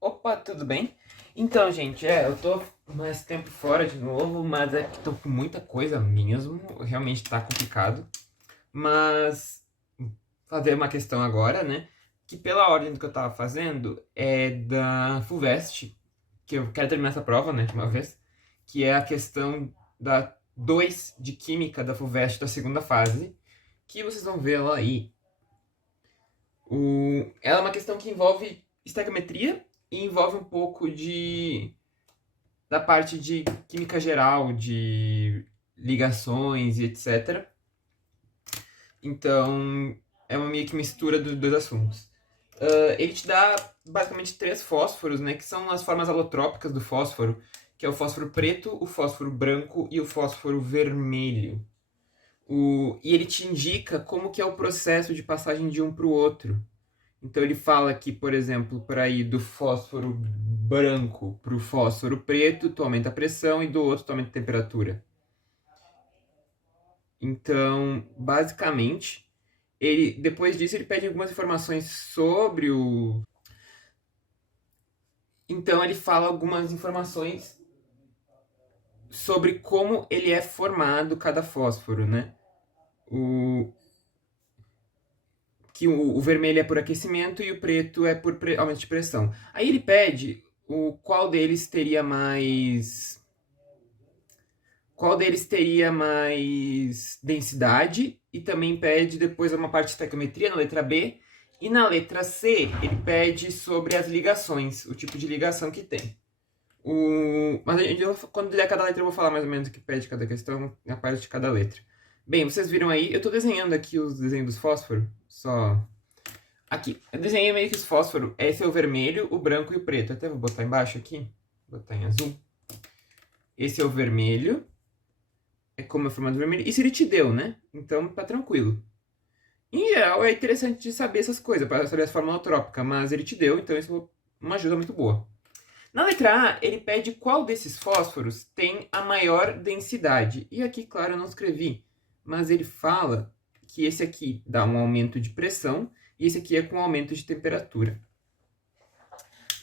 Opa, tudo bem? Então, gente, eu tô mais tempo fora de novo, mas é que tô com muita coisa mesmo, realmente tá complicado. Mas fazer uma questão agora, né? Que pela ordem do que eu tava fazendo é da FUVEST, que eu quero terminar essa prova, né, de uma vez, que é a questão da 2 de Química da FUVEST da segunda fase, que vocês vão ver ela aí. Ela é uma questão que envolve estequiometria e envolve um pouco da parte de química geral, de ligações e etc. Então, é uma meio que mistura dos dois assuntos. Ele te dá basicamente três fósforos, né, que são as formas alotrópicas do fósforo, que é o fósforo preto, o fósforo branco e o fósforo vermelho. E ele te indica como que é o processo de passagem de um para o outro. Então ele fala que, por exemplo, para ir do fósforo branco para o fósforo preto, tu aumenta a pressão e do outro tu aumenta a temperatura. Então, basicamente, depois disso ele pede algumas informações sobre o. Então ele fala algumas informações sobre como ele é formado cada fósforo, né? O, que o vermelho é por aquecimento e o preto é por aumento de pressão. Aí ele pede qual deles teria mais. Qual deles teria mais densidade e também pede depois uma parte de estequiometria na letra B. E na letra C, ele pede sobre as ligações, o tipo de ligação que tem. Mas quando der cada letra eu vou falar mais ou menos o que pede cada questão, a parte de cada letra. Bem, vocês viram aí, eu estou desenhando aqui os desenhos dos fósforos, só... Aqui, eu desenhei meio que os fósforos, esse é o vermelho, o branco e o preto. Até vou botar embaixo aqui, botar em azul. Esse é o vermelho, é como é formado vermelho. Isso ele te deu, né? Então tá tranquilo. Em geral, é interessante de saber essas coisas, para saber a forma alotrópica, mas ele te deu, então isso é uma ajuda muito boa. Na letra A, ele pede qual desses fósforos tem a maior densidade. E aqui, claro, eu não escrevi, mas ele fala que esse aqui dá um aumento de pressão e esse aqui é com aumento de temperatura.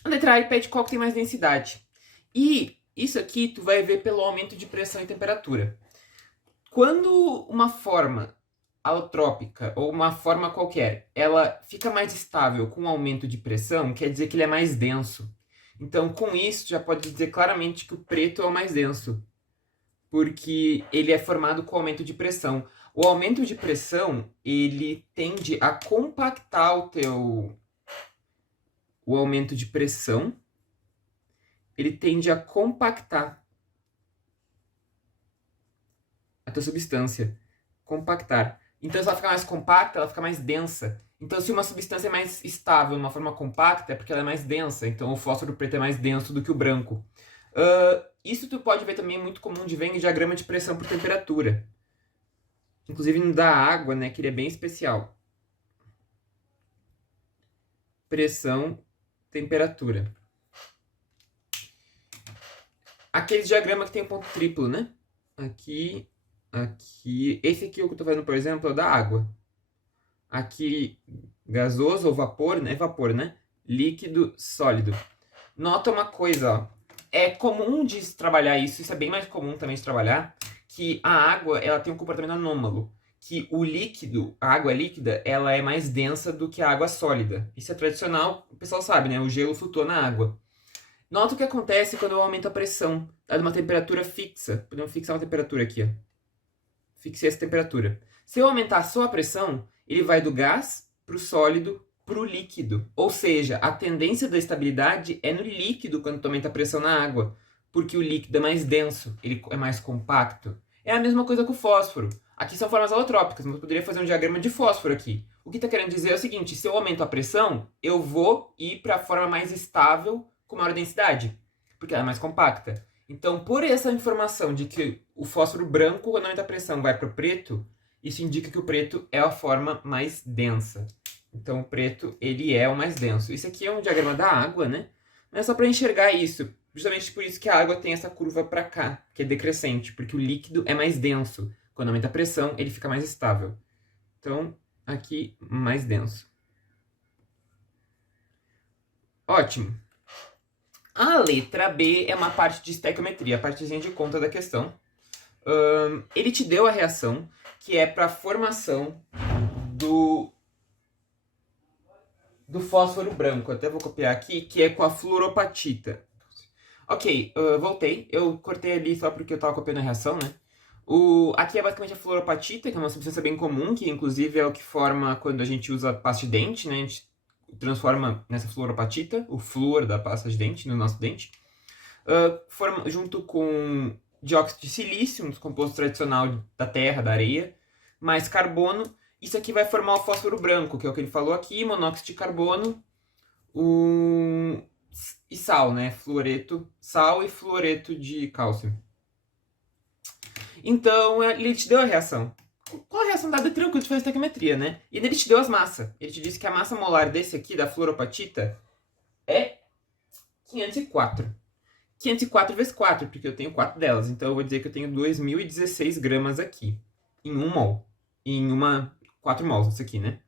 Na letra A, ele pede qual que tem mais densidade. E isso aqui tu vai ver pelo aumento de pressão e temperatura. Quando uma forma alotrópica ou uma forma qualquer, ela fica mais estável com aumento de pressão, quer dizer que ele é mais denso. Então, com isso, já pode dizer claramente que o preto é o mais denso, porque ele é formado com aumento de pressão. O aumento de pressão, ele tende a compactar o aumento de pressão, ele tende a compactar a tua substância. Compactar. Então, se ela fica mais compacta, ela fica mais densa. Então, se uma substância é mais estável de uma forma compacta, é porque ela é mais densa. Então, o fósforo preto é mais denso do que o branco. Isso tu pode ver também muito comum de ver em diagrama de pressão por temperatura. Inclusive no da água, né, que ele é bem especial. Pressão, temperatura. Aquele diagrama que tem um ponto triplo, né? Aqui, aqui. Esse aqui, o que eu tô fazendo, por exemplo, é o da água. Aqui, gasoso ou vapor, né? Vapor, né? Líquido, sólido. Nota uma coisa, ó. É comum de se trabalhar isso é bem mais comum também de trabalhar, que a água, ela tem um comportamento anômalo. Que o líquido, a água líquida, ela é mais densa do que a água sólida. Isso é tradicional, o pessoal sabe, né? O gelo flutua na água. Nota o que acontece quando eu aumento a pressão, dada uma temperatura fixa. Podemos fixar uma temperatura aqui, ó. Fixei essa temperatura. Se eu aumentar só a pressão, ele vai do gás para o sólido para o líquido. Ou seja, a tendência da estabilidade é no líquido quando tu aumenta a pressão na água, porque o líquido é mais denso, ele é mais compacto. É a mesma coisa com o fósforo. Aqui são formas alotrópicas, mas eu poderia fazer um diagrama de fósforo aqui. O que está querendo dizer é o seguinte: se eu aumento a pressão, eu vou ir para a forma mais estável com maior densidade, porque ela é mais compacta. Então, por essa informação de que o fósforo branco, quando aumenta a pressão, vai para o preto, isso indica que o preto é a forma mais densa. Então, o preto, ele é o mais denso. Isso aqui é um diagrama da água, né? Mas é só para enxergar isso. Justamente por isso que a água tem essa curva para cá, que é decrescente, porque o líquido é mais denso. Quando aumenta a pressão, ele fica mais estável. Então, aqui, mais denso. Ótimo. A letra B é uma parte de estequiometria, a partezinha de conta da questão. Ele te deu a reação, que é para a formação do fósforo branco. Até vou copiar aqui, que é com a fluoropatita. Ok, voltei. Eu cortei ali só porque eu estava copiando a reação, né? Aqui é basicamente a fluoropatita, que é uma substância bem comum, que inclusive é o que forma quando a gente usa pasta de dente, né? A gente transforma nessa fluoropatita, o flúor da pasta de dente, no nosso dente. Forma, junto com dióxido de silício, um dos compostos tradicional da terra, da areia, mais carbono. Isso aqui vai formar o fósforo branco, que é o que ele falou aqui, monóxido de carbono e sal, né? Fluoreto, sal e fluoreto de cálcio. Então, ele te deu a reação. Qual a reação dada? Tranquilo de fazer estequiometria, né? E ele te deu as massas. Ele te disse que a massa molar desse aqui, da fluoropatita, é 504. 504 vezes 4, porque eu tenho 4 delas. Então eu vou dizer que eu tenho 2016 gramas aqui. Em 1 mol. Em 4 mols, isso aqui, né?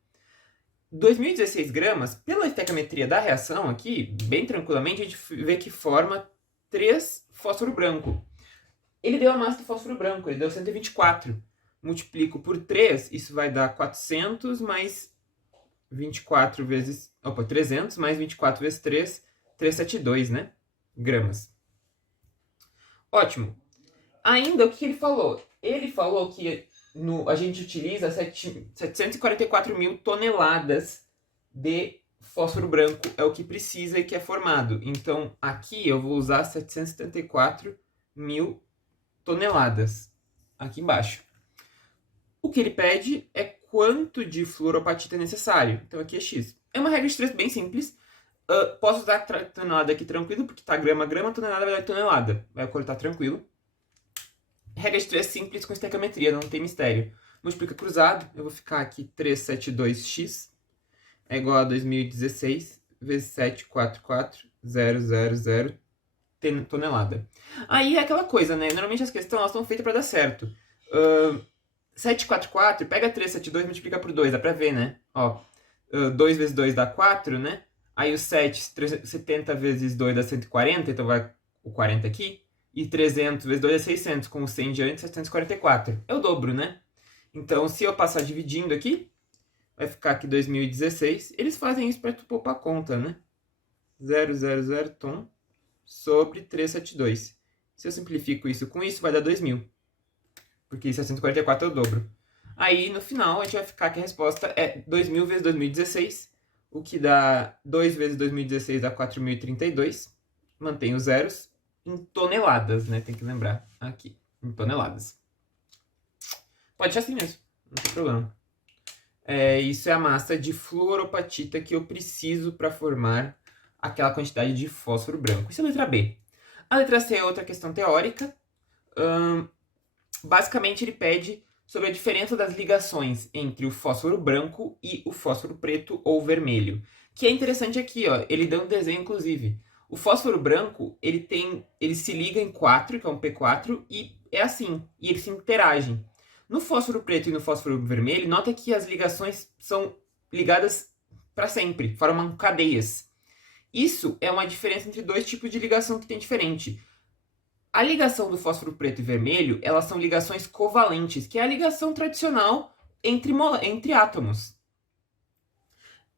2016 gramas, pela estequiometria da reação aqui, bem tranquilamente, a gente vê que forma 3 fósforo branco. Ele deu a massa do fósforo branco, ele deu 124. Multiplico por 3, isso vai dar 400 mais 24 vezes... Opa, 300 mais 24 vezes 3, 372, né? Gramas. Ótimo. Ainda, o que ele falou? Ele falou que a gente utiliza 744 mil toneladas de fósforo branco, é o que precisa e que é formado. Então, aqui eu vou usar 774 mil toneladas, aqui embaixo. O que ele pede é quanto de fluoropatita é necessário. Então, aqui é X. É uma regra de 3 bem simples. Posso usar tonelada aqui tranquilo, porque tá grama, tonelada vai dar tonelada. Vai cortar tranquilo. Regra de 3 simples com estequiometria, não tem mistério. Multiplica cruzado, eu vou ficar aqui 372x é igual a 2016 vezes 744,000 tonelada. Aí é aquela coisa, né? Normalmente as questões elas são feitas para dar certo. 744, pega 372 e multiplica por 2, dá pra ver, né? Ó, 2 vezes 2 dá 4, né? Aí o 70 vezes 2 dá 140, então vai o 40 aqui. E 300 vezes 2 é 600, com o 100 diante, 744. É o dobro, né? Então, se eu passar dividindo aqui, vai ficar aqui 2016. Eles fazem isso para tu poupar conta, né? 000 tom sobre 372. Se eu simplifico isso com isso, vai dar 2000. Porque 744 é o dobro. Aí, no final, a gente vai ficar que a resposta é 2000 vezes 2016, o que dá 2 vezes 2016 dá 4032. Mantém os zeros em toneladas, né? Tem que lembrar aqui, em toneladas. Pode ser assim mesmo, não tem problema. Isso é a massa de fluoropatita que eu preciso para formar aquela quantidade de fósforo branco. Isso é a letra B. A letra C é outra questão teórica. Basicamente, ele pede sobre a diferença das ligações entre o fósforo branco e o fósforo preto ou vermelho. Que é interessante aqui, ó. Ele dá um desenho, inclusive. O fósforo branco, ele se liga em 4, que é um P4, e é assim. E eles se interagem. No fósforo preto e no fósforo vermelho, nota que as ligações são ligadas para sempre, formam cadeias. Isso é uma diferença entre dois tipos de ligação que tem diferente. A ligação do fósforo preto e vermelho, elas são ligações covalentes, que é a ligação tradicional entre átomos.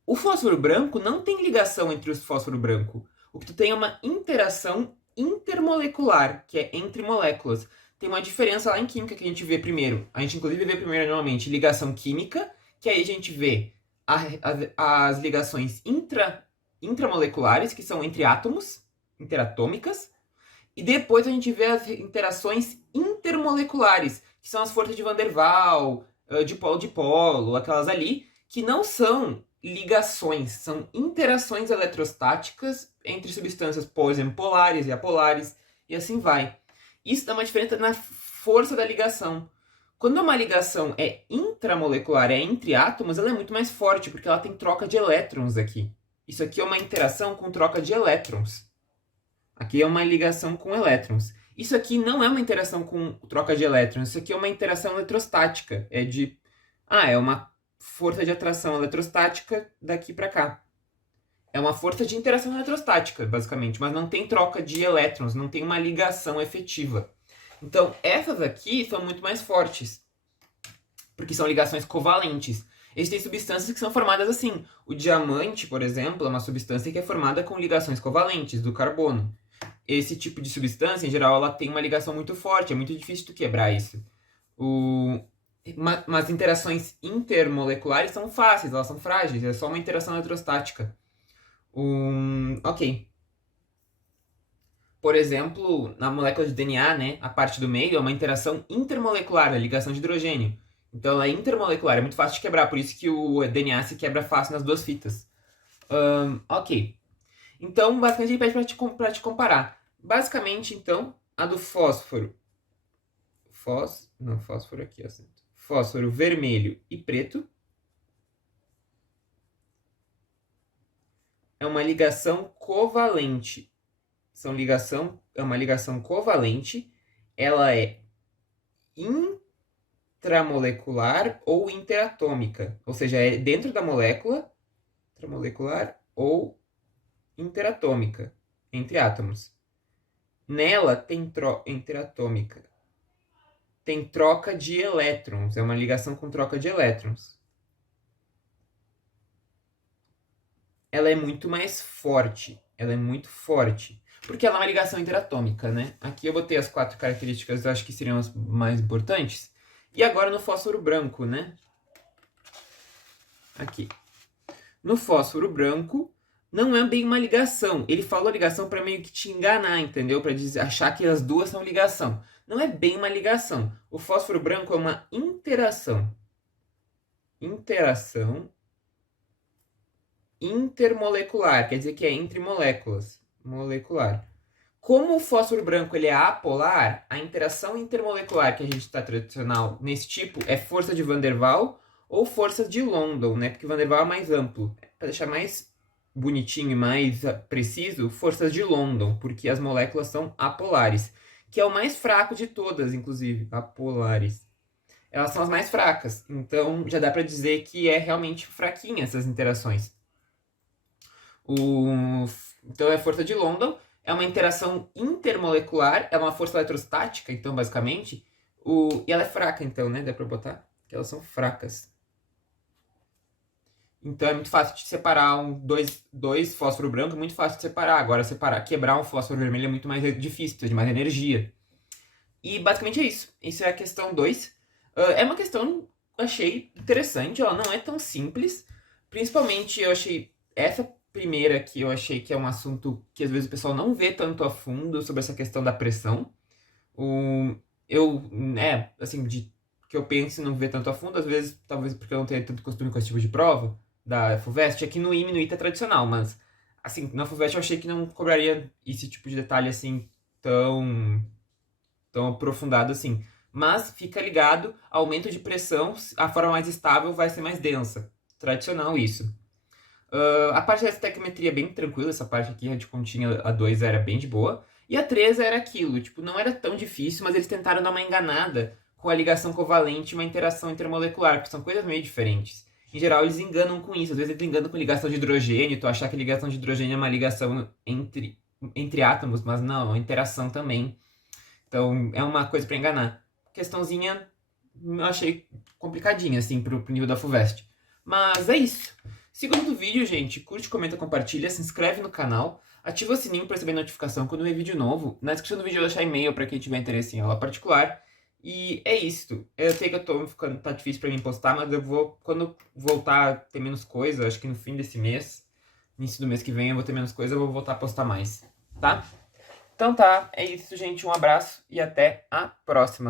O fósforo branco não tem ligação entre os fósforo branco. O que tu tem é uma interação intermolecular, que é entre moléculas. Tem uma diferença lá em química que a gente vê primeiro. A gente inclusive vê primeiro normalmente ligação química, que aí a gente vê as ligações intramoleculares, que são entre átomos, interatômicas. E depois a gente vê as interações intermoleculares, que são as forças de Van der Waals, dipolo, aquelas ali, que não são ligações, são interações eletrostáticas entre substâncias, por exemplo, polares e apolares, e assim vai. Isso dá uma diferença na força da ligação. Quando uma ligação é intramolecular, é entre átomos, ela é muito mais forte, porque ela tem troca de elétrons aqui. Isso aqui é uma interação com troca de elétrons. Aqui é uma ligação com elétrons. Isso aqui não é uma interação com troca de elétrons, isso aqui é uma interação eletrostática. É uma força de atração eletrostática daqui para cá. É uma força de interação eletrostática, basicamente, mas não tem troca de elétrons, não tem uma ligação efetiva. Então, essas aqui são muito mais fortes, porque são ligações covalentes. Existem substâncias que são formadas assim. O diamante, por exemplo, é uma substância que é formada com ligações covalentes do carbono. Esse tipo de substância, em geral, ela tem uma ligação muito forte, é muito difícil de quebrar isso. Mas interações intermoleculares são fáceis, elas são frágeis, é só uma interação eletrostática. Ok. Por exemplo, na molécula de DNA, né, a parte do meio é uma interação intermolecular, a ligação de hidrogênio. Então ela é intermolecular, é muito fácil de quebrar, por isso que o DNA se quebra fácil nas duas fitas. Ok. Então, basicamente, ele pede para te comparar. Basicamente, então, a do fósforo. Fósforo aqui, ó. Fósforo vermelho e preto. É uma ligação covalente. É uma ligação covalente. Ela é intramolecular ou interatômica. Ou seja, é dentro da molécula, intramolecular ou interatômica, entre átomos. Nela tem interatômica. Tem troca de elétrons. É uma ligação com troca de elétrons. Ela é muito mais forte. Ela é muito forte. Porque ela é uma ligação interatômica, né? Aqui eu botei as 4 características que eu acho que seriam as mais importantes. E agora no fósforo branco, né? Aqui. No fósforo branco, não é bem uma ligação. Ele falou ligação para meio que te enganar, entendeu? Para achar que as duas são ligação. Não é bem uma ligação. O fósforo branco é uma interação. Interação intermolecular, quer dizer que é entre moléculas. Molecular. Como o fósforo branco ele é apolar, a interação intermolecular que a gente está tradicional nesse tipo é força de Van der Waals ou força de London, né? Porque Van der Waals é mais amplo. Para deixar mais bonitinho e mais preciso, forças de London, porque as moléculas são apolares, que é o mais fraco de todas, inclusive, apolares. Elas são as mais fracas, então já dá para dizer que é realmente fraquinha essas interações. Então é força de London, é uma interação intermolecular, é uma força eletrostática, então basicamente, e ela é fraca, então, né? Dá para botar que elas são fracas. Então é muito fácil de separar dois fósforo branco, é muito fácil de separar. Agora, quebrar um fósforo vermelho é muito mais difícil, precisa de mais energia. E basicamente é isso. Isso é a questão 2. É uma questão, achei interessante, ela não é tão simples. Principalmente eu achei essa primeira que eu achei que é um assunto que às vezes o pessoal não vê tanto a fundo sobre essa questão da pressão. Assim, que eu penso e não vê tanto a fundo, às vezes, talvez porque eu não tenha tanto costume com esse tipo de prova da FUVEST, aqui no IME e no ITA é tradicional, mas assim, na FUVEST eu achei que não cobraria esse tipo de detalhe assim tão aprofundado assim. Mas fica ligado, aumento de pressão, a forma mais estável vai ser mais densa. Tradicional isso. A parte da estequiometria é bem tranquila, essa parte aqui de continha, a 2 era bem de boa. E a 3 era aquilo, tipo, não era tão difícil, mas eles tentaram dar uma enganada com a ligação covalente e uma interação intermolecular, porque são coisas meio diferentes. Em geral, eles enganam com isso. Às vezes eles enganam com ligação de hidrogênio, tu achar que ligação de hidrogênio é uma ligação entre átomos, mas não, é uma interação também. Então, é uma coisa para enganar. Questãozinha, eu achei complicadinha, assim, pro nível da FUVEST. Mas é isso. Se gostou do vídeo, gente, curte, comenta, compartilha, se inscreve no canal, ativa o sininho para receber notificação quando vem vídeo novo. Na descrição do vídeo eu vou deixar e-mail para quem tiver interesse em aula particular. E é isso. Eu sei que eu tô ficando, tá difícil para mim postar, mas eu vou, quando voltar a ter menos coisa, acho que no fim desse mês, início do mês que vem eu vou ter menos coisa, eu vou voltar a postar mais, tá? Então tá, é isso, gente. Um abraço e até a próxima.